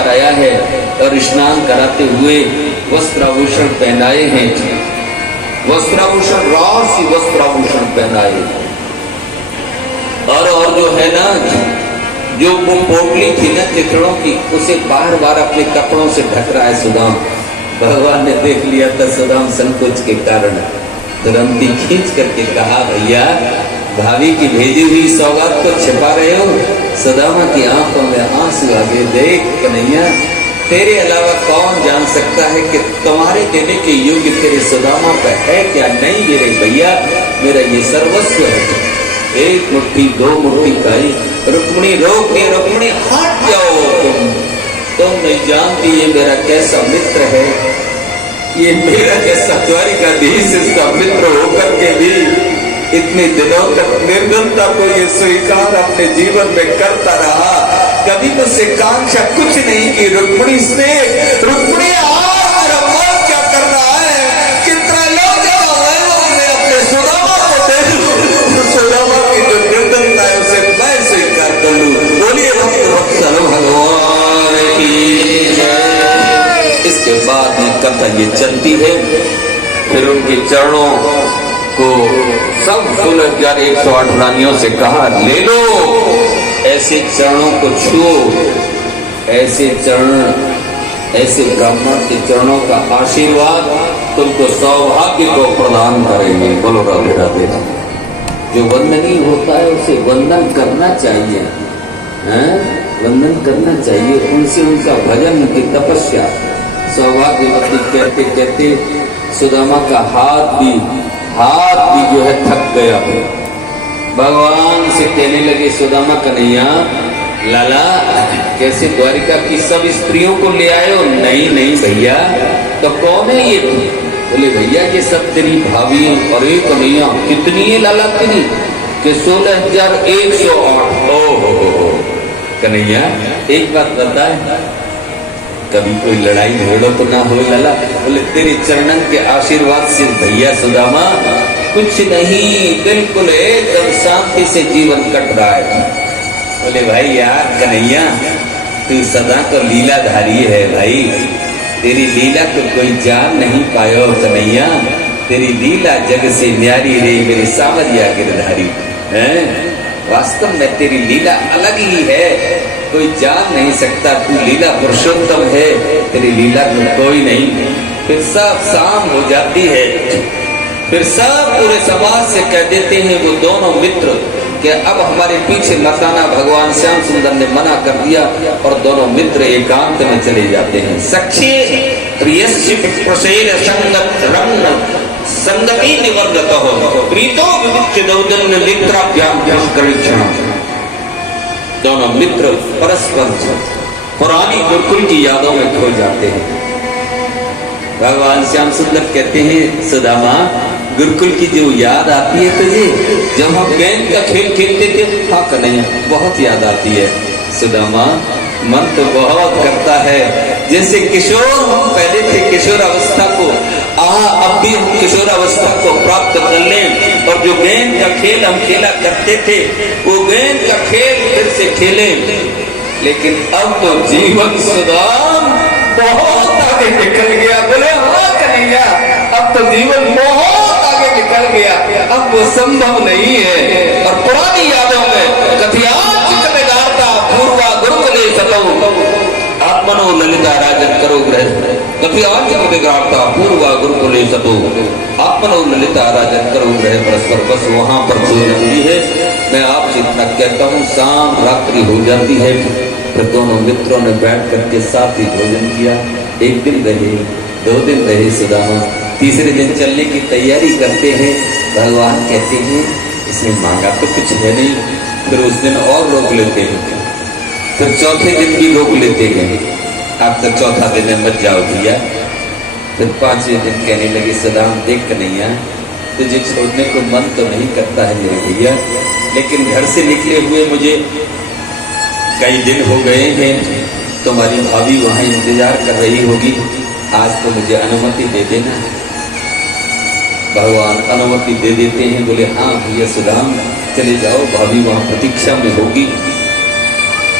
कराया है और स्नान कराते हुए वस्त्राभूषण पहनाए हैं, वस्त्राभूषण राशि वस्त्राभूषण पहनाए। और जो है ना, जो वो पोटली थी ना चित्रों की, उसे बार बार अपने कपड़ों से ढक रहा है सुदाम। भगवान ने देख लिया था सुदाम संकोच के कारण, तुरंत ही खींच करके कहा, भैया भाभी की भेजी हुई सौगात को छिपा रहे हो। सुदामा की आंखों में आंसू आ गए। देख कन्हैया, तेरे अलावा कौन जान सकता है कि तुम्हारे देने के योग्य तेरे सुदामा का है क्या नहीं। मेरे भैया, मेरा ये सर्वस्व है। एक मुट्ठी दो मुट्ठी खाई। रुक्मिणी रोक दिया, रुक्मिणी हट जाओ, तुम नहीं जानती ये मेरा कैसा मित्र है, ये मेरा जैसा द्वारिकाधीश इसका मित्र होकर के भी इतने दिनों तक निर्धनता को ये स्वीकार अपने जीवन में करता रहा। कभी मुझसे कांक्षा कुछ नहीं की। रुक्मिणी से रुक्मिणी मेरा मन क्या कर रहा है, कितना लोग मैं अपने सुदामा को दे दूं, सुदामा की जो निर्धनता है उसे मैं स्वीकार कर लूं। बोलिए भक्त भगवान की जय। इसके बाद में कथा ये चलती है। फिर उनके चरणों को सब 16,108 रानियों से कहा, ले लो, ऐसे चरणों को छुओ, ऐसे चरण, ऐसे ब्राह्मण के चरणों का आशीर्वाद तुमको सौभाग्य को प्रदान करेंगे। बोलो राधे राधे। जो वंदनीय होता है उसे वंदन करना चाहिए, वंदन करना चाहिए, उनसे उनका भजन की तपस्या। सौभाग्यवती कहते कहते सुदामा का हाथ भी जो है थक गया। भगवान से कहने लगे, सुदामा कन्हैया लाला, कैसे द्वारिका की सब स्त्रियों को ले आए हो? नहीं भैया, तो कौन है ये? बोले भैया ये सब तेरी भाभी। अरे कन्हैया कितनी है लाला तेरी? कि 16,108। ओ कन्हैया एक बात बताए, कभी कोई लड़ाई झगड़ा तो ना हो लाला? बोले तेरे चरणन के आशीर्वाद से भैया सुदामा कुछ नहीं, बिल्कुल एकदम शांति से जीवन कट रहा है। बोले भाई यार कन्हैया, तू सदा को लीलाधारी है भाई, तेरी लीला को कोई जान नहीं पायो कन्हैया, तेरी लीला जग से न्यारी रे मेरे सावरिया गिरधारी है। वास्तव में तेरी लीला अलग ही है, कोई जान नहीं सकता, तू लीला पुरुषोत्तम है, तेरी लीला को कोई नहीं। फिर सब शाम हो जाती है, फिर सब पूरे समाज से कह देते हैं वो दोनों मित्र कि अब हमारे पीछे मत आना, भगवान श्याम सुंदर ने मना कर दिया। और दोनों मित्र एकांत में चले जाते हैं। सख्ये प्रियस्य प्रसेन संगत रंग संगति निवर्ततः प्रीतो विमुच्य दौदन्य नेत्राभ्याम करीक्षण। दोनों मित्र परस्पर पुरानी गुरुकुल की यादों में खो जाते हैं। भगवान श्याम सुंदर कहते हैं, सुदामा गुरुकुल की जो याद आती है तुझे, जब हम गेंद का खेल खेलते थे? हाँ कन्हैया बहुत याद आती है। सुदामा मन तो बहुत करता है जैसे किशोर हम पहले थे, किशोर अवस्था को अब भी हम किशोर अवस्था को प्राप्त कर लें और जो गेंद का खेल हम खेला करते थे वो गेंद का खेल फिर से खेलें। लेकिन अब तो जीवन सुदाम बहुत आगे निकल गया। बोले हाँ कन्हैया, अब तो जीवन बहुत आगे निकल गया, अब वो संभव नहीं है। और पुरानी यादों में कथियान चित्रगारता पूर्वा गुरुकुले सतौ आत्मनो ललिता राजन करो ग्रह। कथियान चित्रगारता पूर्वा गुरुकुले सतौ आत्मनो ललिता राजन करो ग्रह परस्पर। बस वहां पर जरूरी है। मैं आपसे इतना कहता हूँ, शाम रात्रि हो जाती है, फिर दोनों मित्रों ने बैठ करके साथ ही भोजन किया। एक दिन रहे, 2 दिन रहे सुदामा, तीसरे दिन चलने की तैयारी करते हैं। भगवान कहते हैं इसने मांगा तो कुछ है नहीं, फिर उस दिन और रोक लेते हैं, फिर चौथे दिन भी रोक लेते हैं। आप तो चौथा दिन में मत जाओ भैया। फिर 5वें दिन कहने लगे, सुदाम देख कन्हैया, तुझे छोड़ने को मन तो नहीं करता है मेरे भैया, लेकिन घर से निकले हुए मुझे कई दिन हो गए हैं, तुम्हारी भाभी वहां इंतजार कर रही होगी, आज तो मुझे अनुमति दे देना। भगवान अनुमति दे देते हैं। बोले हाँ भैया सुदाम चले जाओ, भाभी वहां प्रतीक्षा में होगी।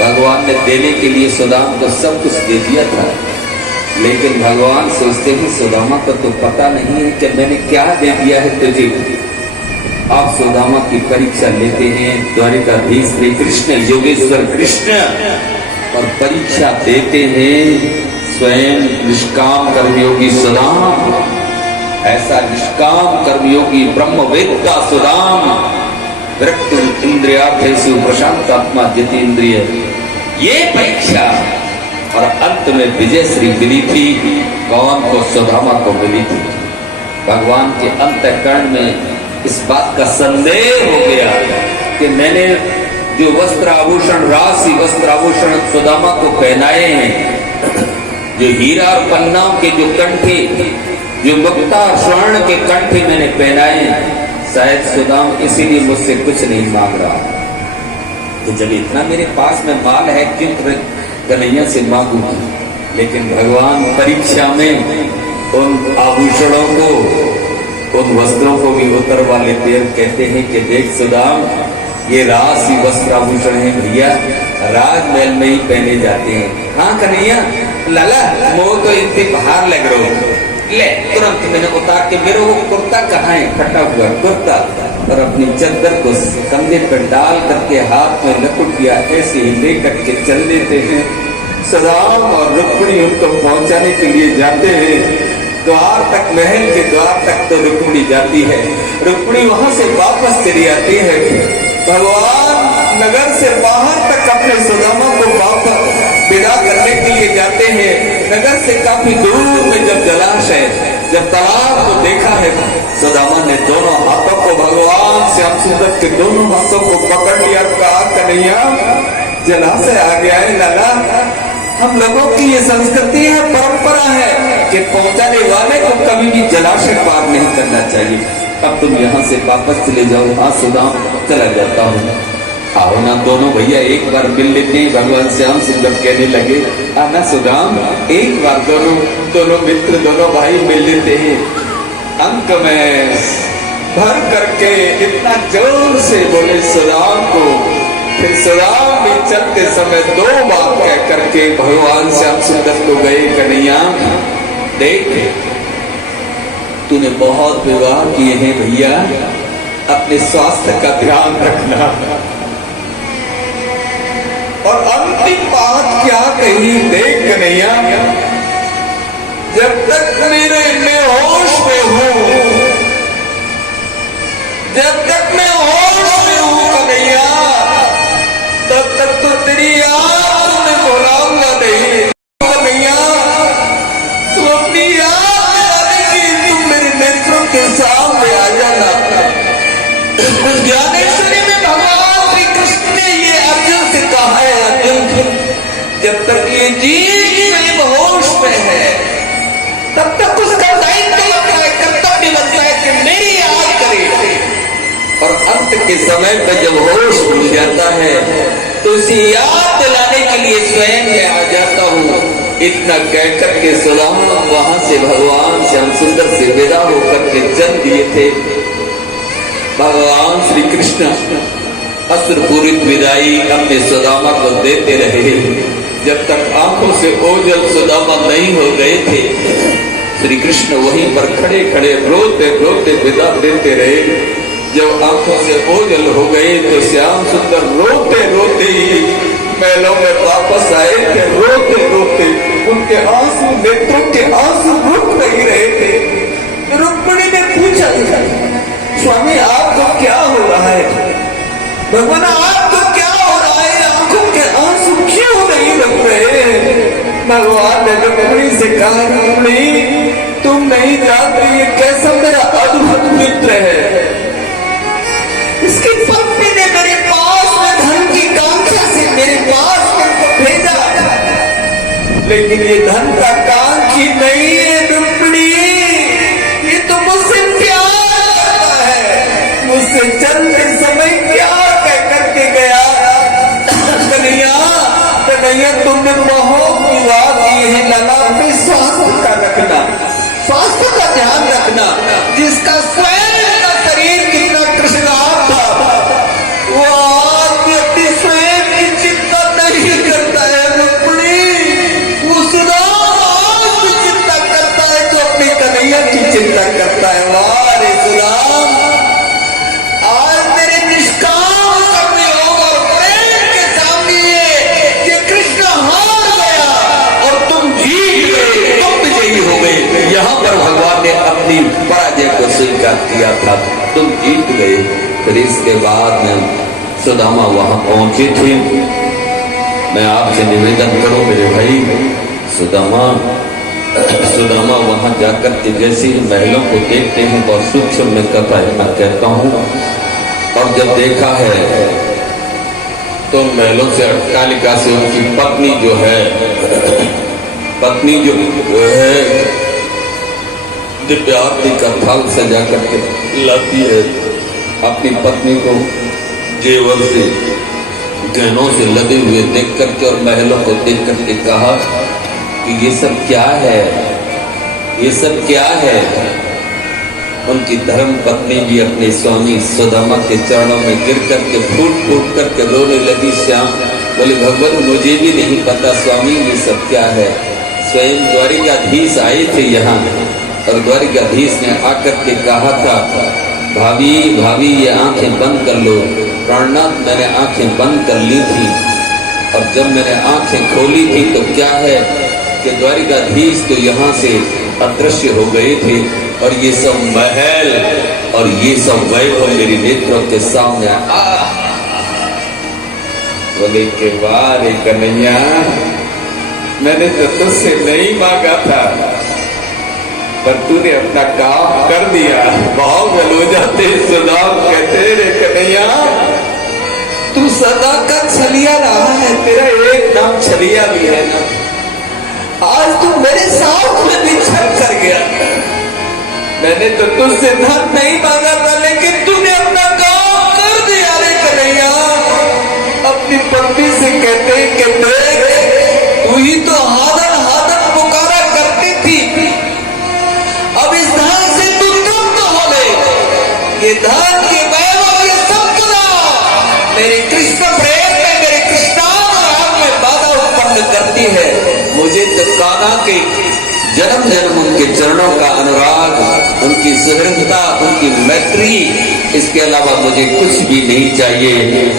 भगवान ने देने के लिए सुदाम को सब कुछ दे दिया था, लेकिन भगवान सोचते हैं सुदामा को तो पता नहीं है कि मैंने क्या दे दिया है तुझे। आप सुदामा की परीक्षा लेते हैं द्वारिकाधीश श्री कृष्ण योगेश्वर कृष्ण, और परीक्षा देते हैं स्वयं निष्काम कर्मयोगी सुदाम। ऐसा निष्काम कर्मयोगी ब्रह्मवेत्ता सुदाम, विरक्त इंद्रियार्थेषु प्रशांतात्मा जितेंद्रिय, ये परीक्षा और अंत में विजय श्री मिली थी। कौन को? सुदामा को मिली थी। भगवान के अंतःकरण में इस बात का संदेह हो गया कि मैंने जो वस्त्र आभूषण, राशि वस्त्र आभूषण सुदामा को पहनाए हैं, जो हीरा और पन्नाओं के जो कंठे, जो मुक्ता स्वर्ण के कंठे मैंने पहनाए हैं, शायद सुदाम इसीलिए मुझसे कुछ नहीं मांग रहा। तो जब इतना मेरे पास में माल है, क्यों कन्हैया से मांगू? लेकिन भगवान परीक्षा में उन आभूषणों को, उन वस्त्रों को भी उतरवा लेते हैं। कहते हैं कि देख सुदाम, ये राशि वस्त्र आभूषण है भैया, राजमहल में ही पहने जाते हैं। हाँ कन्हैया, लाला मोह तो इतने बाहर लग रहे हो, ले तुरंत मैंने उतार के, मेरे वो कुर्ता कहाँ है, फटा हुआ कुर्ता, और अपनी चद्दर को कंधे पर डाल करके हाथ में लकुटिया ऐसे ही लेकर के चल देते हैं। सुदाम और रुक्मिणी उनको पहुंचाने के लिए जाते हैं। द्वार तक, महल के द्वार तक तो रुक्मिणी जाती है, रुक्मिणी वहां से वापस चली आती है। भगवान नगर से बाहर तक अपने सुदामा को वापस विदा करने के लिए जाते हैं। नगर से काफी दूर में जब जलाशय, जब तालाब को देखा है, सुदामा ने दोनों हाथों को भगवान श्याम सुंदर के दोनों हाथों को पकड़ लिया, कहा कन्हैया जलाशय आ गया है लाला। हम लोगों की ये संस्कृति है, परंपरा है कि पहुंचाने वाले को कभी भी जलाशय पार नहीं करना चाहिए। अब तुम यहाँ से वापस चले जाओ। हाँ सुदाम, चला जाता हूँ। आओ ना दोनों भैया एक बार मिल लेते हैं। भगवान श्याम सुंदर कहने लगे, आना सुदाम, एक बार दोनों मित्र, दोनों भाई मिल लेते हैं। अंक में भर करके इतना जोर से बोले सुदाम को। फिर सुदाम भी चलते समय दो बात कह करके भगवान श्याम सुंदर को गए, कन्हैया देख, तूने बहुत विवाह किए हैं भैया, अपने स्वास्थ्य का ध्यान रखना। और अंतिम बात क्या कही, देख कन्हैया, जब तक मैं होश में हूं, जब तक मैं होश में हूं कन्हैया, तब तक तो तेरी याद में भुलाऊंगा नहीं। कन्हैया तू अपनी याद दिलाने की, तू मेरे नेत्रों के सामने आ जाना। ज्ञानेश्वरी में भगवान श्री कृष्ण ने ये अर्जुन से कहा है, अर्जुन जब तक ये जीव होश में है, तब तक उसका दायित्व बनता है, कर्तव्य बनता है कि मेरी याद करे। और अंत के समय पर जब होश भूल जाता है, तो उसे याद दिलाने के लिए स्वयं मैं आ जाता हूँ। इतना कहकर के सुदामा वहां से भगवान श्याम सुंदर से विदा होकर के चल दिए थे। भगवान श्री कृष्ण असुरपूरित विदाई अपने सुदामा को देते रहे, जब तक आंखों से ओझल सुदामा नहीं हो गए थे। श्री कृष्ण वहीं पर खड़े खड़े रोते रोते विदा देते रहे। जब आंखों से ओझल हो गए तो श्याम सुंदर रोते रोते ही महलों में वापस आए थे। रोते रोते उनके आंसू, नेत्रों के आंसू रुक नहीं रहे थे। रुक्मिणी ने पूछा, स्वामी आपको क्या हो रहा है? भगवान आपको क्या हो रहा है? आंखों के आंसू क्यों नहीं रुक रहे? भगवान ने रुक्मिणी से कहा, रुक्मिणी तुम नहीं जानती ये कैसा मेरा अद्भुत मित्र है। इसकी पत्नी ने मेरे पास में धन की कांक्षा से मेरे पास में भेजा, लेकिन ये धन का कांक्षी नहीं है रुक्मिणी, ये तो मुझसे प्यार करता है, मुझसे चलते समय प्यार कह करके गया। कन्हैया कन्हैया तुमने बहुत विवाह की है, लला अपने स्वास्थ्य का रखना, स्वास्थ्य का ध्यान रखना। जिसका स्वयं का शरीर कितना कृष्णगार था, वो आज भी अपनी स्वयं की चिंता नहीं अपनी पराजय को स्वीकार किया था, तुम जीत गए। फिर इसके बाद में सुदामा वहां पहुंचे थे। मैं आपसे निवेदन करूं मेरे भाई, सुदामा वहां जाकर के जैसे ही महलों को देखते हैं बहुत सूक्ष्म में कथा है, मैं कहता हूं। और जब देखा है तो महलों से अट्टालिका से उनकी पत्नी जो है दिव्य आरती का थाल सजा करके लाती है। अपनी पत्नी को जेवर से गहनों से लदे हुए देख करके और महलों को देख करके कहा कि ये सब क्या है, ये सब क्या है। उनकी धर्म पत्नी भी अपने स्वामी सुदामा के चरणों में गिर करके फूट फूट करके रोने लगी। श्याम बोले भगवान मुझे भी नहीं पता स्वामी ये सब क्या है। स्वयं द्वारिकाधीश आए थे यहाँ और द्वारिकाधीश ने आकर के कहा था भाभी भाभी ये आंखें बंद कर लो। प्राणनाथ मैंने आंखें बंद कर ली थी और जब मैंने आंखें खोली थी तो क्या है कि द्वारिकाधीश तो यहाँ से अदृश्य हो गए थे और ये सब महल और ये सब वैभव मेरे नेत्रों के सामने बोले के बाद कन्हैया मैंने तो तुझसे नहीं मांगा था पर तूने अपना काम कर दिया। भाव गलो जाते सुदाम कहते रे कन्हैया तू सदा का छलिया रहा है, तेरा एक नाम छलिया भी है ना। आज तू मेरे साथ में भी छल कर गया। मैंने तो तुझसे धन नहीं मांगा था लेकिन तूने अपना काम कर दिया रे कन्हैया। अपनी पत्नी से कहते कि तू ही तो हादन हादन पुकारा करती थी, अब इस धन से तू तृप्त हो ले। ये धन ये वैभव ये संपदा मेरे कृष्ण प्रेम में मेरे कृष्णानुराग में बाधा उत्पन्न करती है। मुझे तो कान्हा के जन्म जन्म उनके चरणों का अनुराग, उनकी सुहृदता, उनकी मैत्री, इसके अलावा मुझे कुछ भी नहीं चाहिए।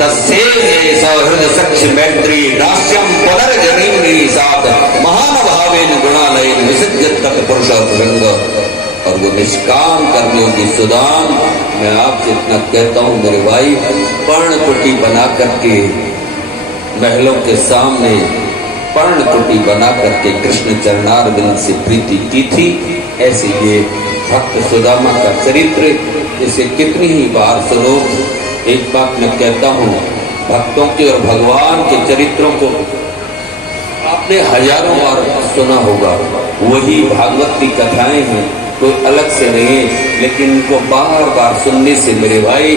तस्सेव सौहृद सख्य मैत्री दास्यम पुनर्जनीमि साथ महान भावेन गुणालयन विसर्जित तत् पुरुष रंग। और वो निष्काम कर्मयोगी सुदाम, मैं आपसे इतना कहता हूँ मेरे भाई, पर्णकुटी बना करके महलों के सामने पर्णकुटी बना करके कृष्ण चरणारविंद से प्रीति की थी। ऐसे ये भक्त सुदामा का चरित्र, इसे कितनी ही बार सुनो। एक बात मैं कहता हूँ, भक्तों के और भगवान के चरित्रों को आपने हजारों बार सुना होगा। वही भागवत की कथाएं हैं, कोई अलग से नहीं, लेकिन इनको बार बार सुनने से मेरे भाई